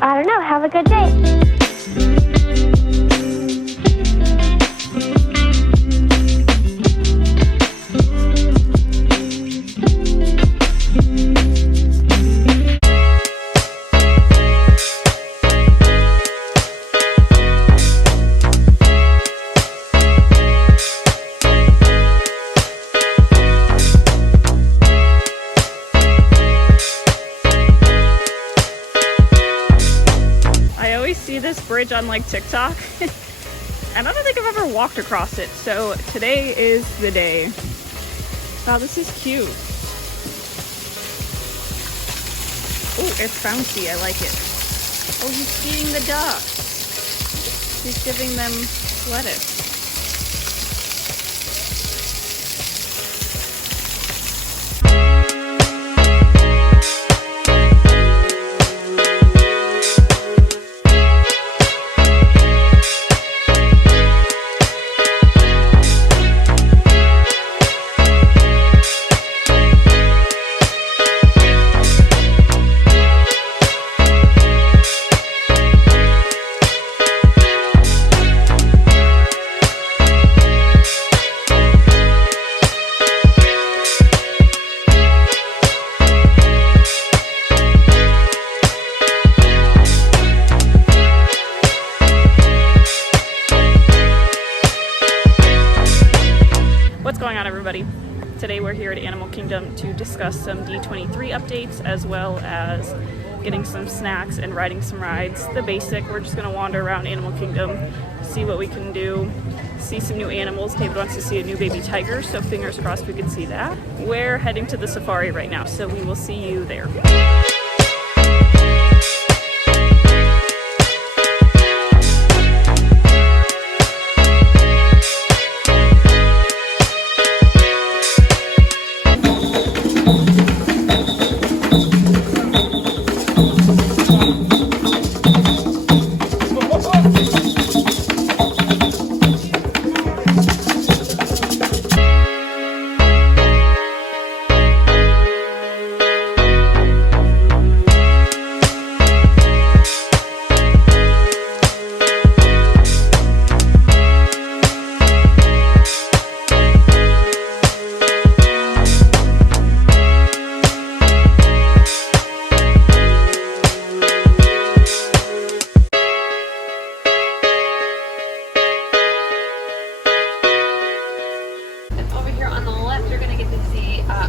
I don't know. Have a good day. See this bridge on like TikTok and I don't think I've ever walked across it, so today is the day. Wow, this is cute. Oh, it's bouncy. I like it. Oh, he's feeding the ducks. He's giving them lettuce. What's going on, everybody? Today we're here at Animal Kingdom to discuss some D23 updates as well as getting some snacks and riding some rides. The basic, we're just going to wander around Animal Kingdom, see what we can do, see some new animals. David wants to see a new baby tiger, so fingers crossed we can see that. We're heading to the safari right now, so we will see you there.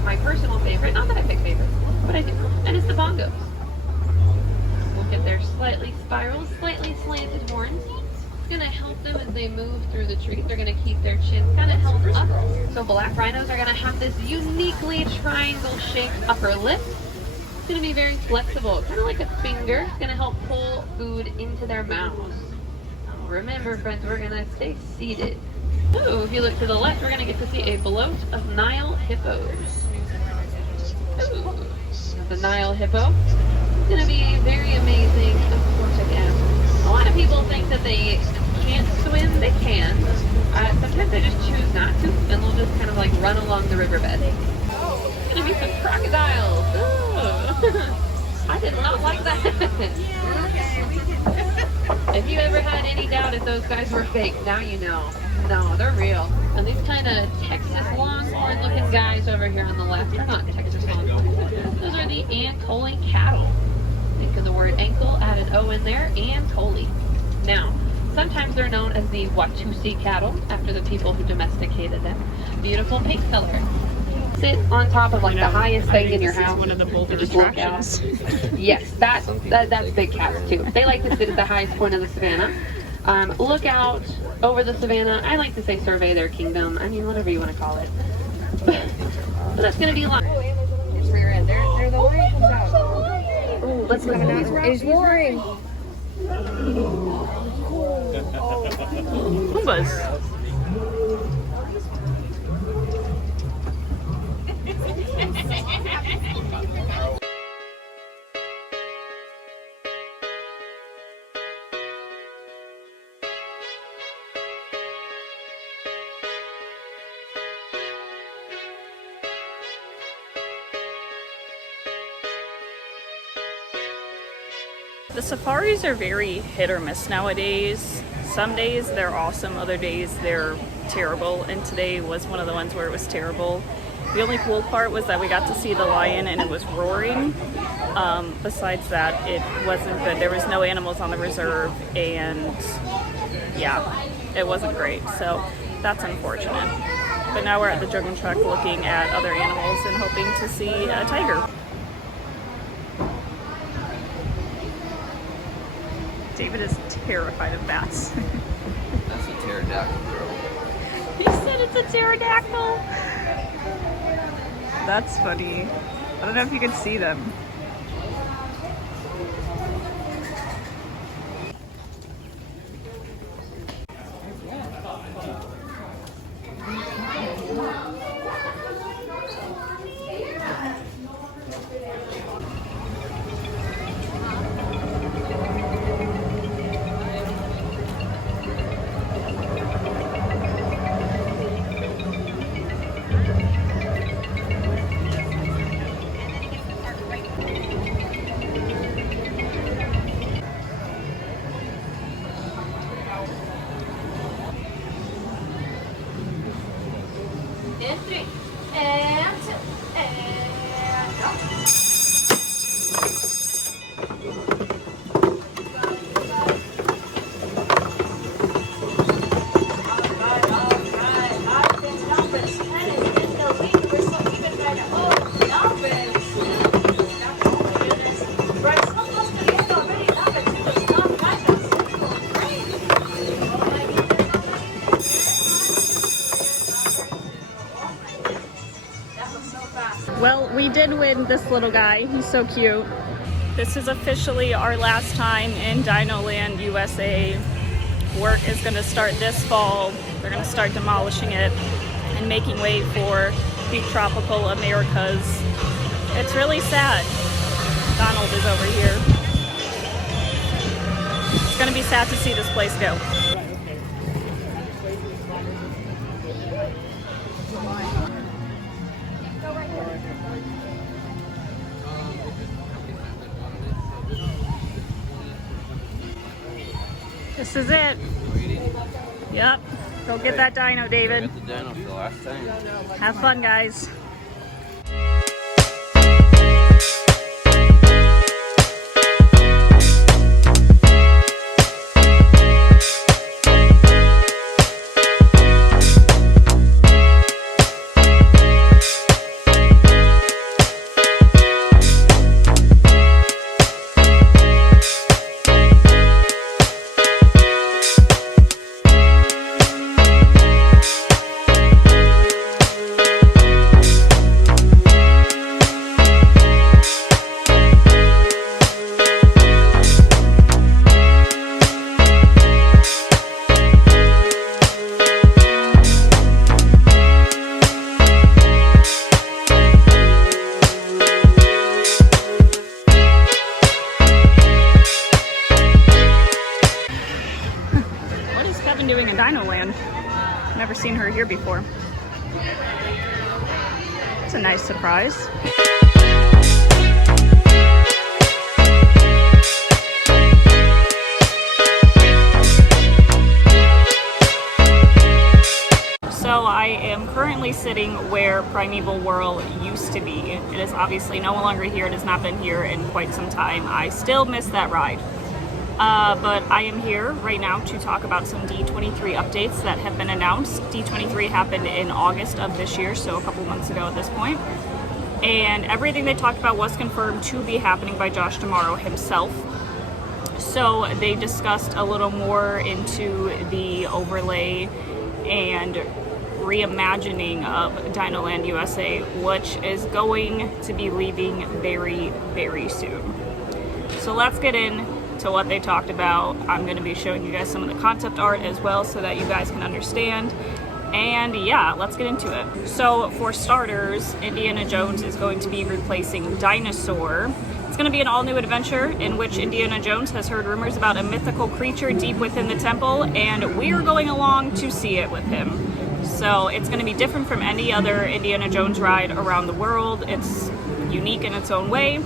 My personal favorite, not that I pick favorites, but I do, and it's the bongos. Look at their slightly spiral, slightly slanted horns. It's going to help them as they move through the trees. They're going to keep their chins kind of held up. So black rhinos are going to have this uniquely triangle-shaped upper lip. It's going to be very flexible, kind of like a finger. It's going to help pull food into their mouths. Remember, friends, we're going to stay seated. Ooh, if you look to the left, we're going to get to see a bloat of Nile hippos. Ooh, the Nile hippo is going to be very amazing aquatic animal. A lot of people think that they can't swim. They can. Sometimes they just choose not to, and they'll just kind of like run along the riverbed. Oh, there's going to be some crocodiles. Ooh. I did not like that. If you ever had any doubt if those guys were fake, now you know. No, they're real. And these kind of Texas longhorn looking guys over here on the left are not Texas longhorn. Those are the Ankole cattle. Think of the word ankle, add an O in there, Ankole. Now, sometimes they're known as the Watusi cattle after the people who domesticated them. Beautiful pink color. Sit on top of like the highest thing in your house. One of the bolder just look out. Yes, that's big cats too. They like to sit at the highest point of the savannah. Look out over the savannah. I like to say survey their kingdom. I mean, whatever you want to call it. But that's going to be a lot. It's rear end. They're the one that comes out. Ooh, let's go. It's roaring. Pumbas. The safaris are very hit or miss nowadays. Some days they're awesome, other days they're terrible, and today was one of the ones where it was terrible. The only cool part was that we got to see the lion and it was roaring. Besides that, it wasn't good. There was no animals on the reserve, and yeah, it wasn't great, so that's unfortunate. But now we're at the Jungle Truck looking at other animals and hoping to see a tiger. David is terrified of bats. That's a pterodactyl, girl. He said it's a pterodactyl. That's funny. I don't know if you can see them. And 3, and 2, and go. Well, we did win this little guy. He's so cute. This is officially our last time in Dinoland USA. Work is going to start this fall. They're going to start demolishing it and making way for the tropical Americas. It's really sad. Donald is over here. It's going to be sad to see this place go. This is it. Yep. Go get that dino, David. Get the dino for the last time. Have fun, guys. Doing in Dinoland. Never seen her here before. It's a nice surprise. So I am currently sitting where Primeval Whirl used to be. It is obviously no longer here. It has not been here in quite some time. I still miss that ride. But I am here right now to talk about some D23 updates that have been announced. D23 happened in August of this year, so a couple months ago at this point. And everything they talked about was confirmed to be happening by Josh D'Amaro himself. So they discussed a little more into the overlay and reimagining of Dinoland USA, which is going to be leaving very, very soon. So let's get into what they talked about. I'm going to be showing you guys some of the concept art as well so that you guys can understand. And yeah, let's get into it. So for starters, Indiana Jones is going to be replacing Dinosaur. It's going to be an all-new adventure in which Indiana Jones has heard rumors about a mythical creature deep within the temple, and we are going along to see it with him. So it's going to be different from any other Indiana Jones ride around the world. It's unique in its own way.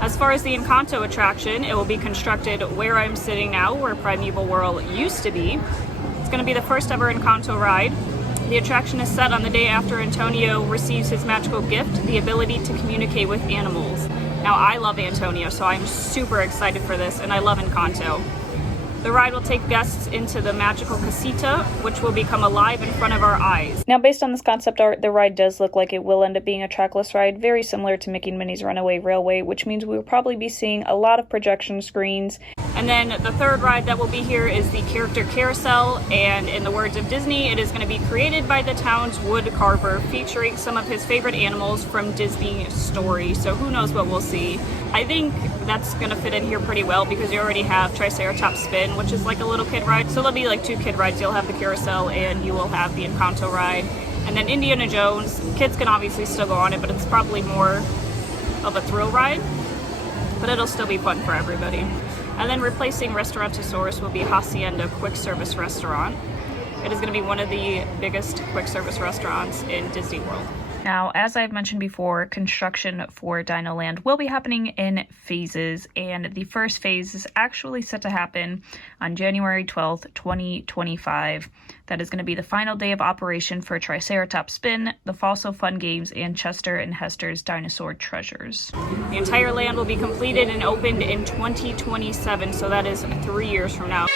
As far as the Encanto attraction, it will be constructed where I'm sitting now, where Primeval Whirl used to be. It's going to be the first ever Encanto ride. The attraction is set on the day after Antonio receives his magical gift, the ability to communicate with animals. Now, I love Antonio, so I'm super excited for this, and I love Encanto. The ride will take guests into the magical casita, which will become alive in front of our eyes. Now, based on this concept art, the ride does look like it will end up being a trackless ride, very similar to Mickey and Minnie's Runaway Railway, which means we will probably be seeing a lot of projection screens. And then the third ride that will be here is the Character Carousel, and in the words of Disney, it is going to be created by the town's wood carver, featuring some of his favorite animals from Disney's story, so who knows what we'll see. I think that's going to fit in here pretty well because you already have Triceratops Spin, which is like a little kid ride. So there'll be like two kid rides. You'll have the carousel and you will have the Encanto ride. And then Indiana Jones, kids can obviously still go on it, but it's probably more of a thrill ride. But it'll still be fun for everybody. And then replacing Restaurantosaurus will be Hacienda Quick Service Restaurant. It is going to be one of the biggest quick service restaurants in Disney World. Now, as I've mentioned before, construction for Dinoland will be happening in phases, and the first phase is actually set to happen on January 12th, 2025. That is going to be the final day of operation for Triceratops Spin, the Falso Fun Games, and Chester and Hester's Dinosaur Treasures. The entire land will be completed and opened in 2027, so that is 3 years from now.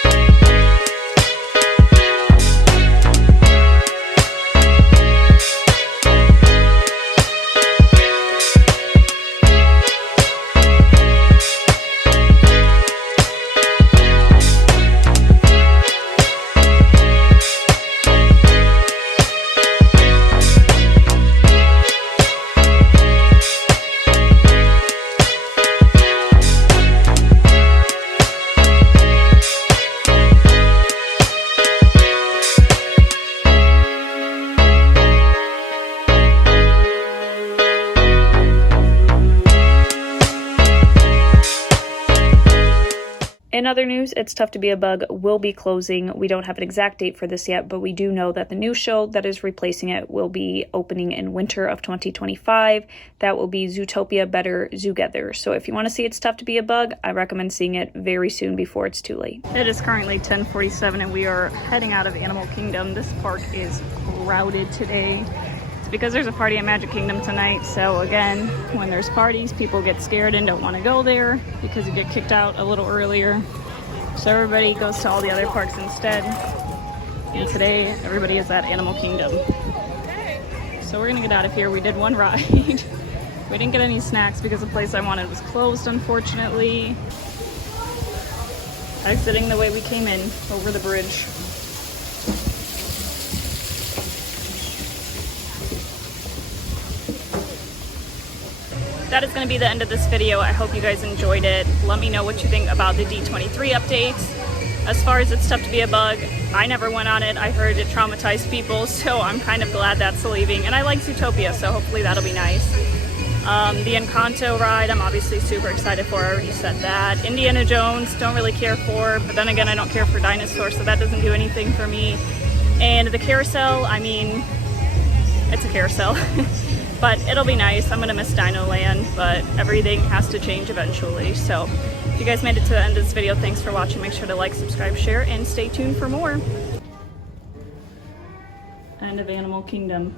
In other news, It's Tough to Be a Bug will be closing. We don't have an exact date for this yet, but we do know that the new show that is replacing it will be opening in winter of 2025. That will be Zootopia Better Zoogether. So if you want to see It's Tough to Be a Bug, I recommend seeing it very soon before it's too late. It is currently 10:47 and we are heading out of Animal Kingdom. This park is crowded today. It's because there's a party at Magic Kingdom tonight. So again, when there's parties, people get scared and don't want to go there because you get kicked out a little earlier. So everybody goes to all the other parks instead. And today, everybody is at Animal Kingdom. So we're gonna get out of here. We did one ride. We didn't get any snacks because the place I wanted was closed, unfortunately. Exiting the way we came in, over the bridge. That is going to be the end of this video. I hope you guys enjoyed it. Let me know what you think about the D23 updates. As far as It's Tough to Be a Bug, I never went on it. I heard it traumatized people, so I'm kind of glad that's leaving. And I like Zootopia, so hopefully that'll be nice. The Encanto ride, I'm obviously super excited for. I already said that. Indiana Jones, don't really care for, but then again, I don't care for dinosaurs, so that doesn't do anything for me. And the carousel, I mean, it's a carousel. But it'll be nice. I'm gonna miss Dinoland, but everything has to change eventually. So if you guys made it to the end of this video, thanks for watching. Make sure to like, subscribe, share, and stay tuned for more. End of Animal Kingdom.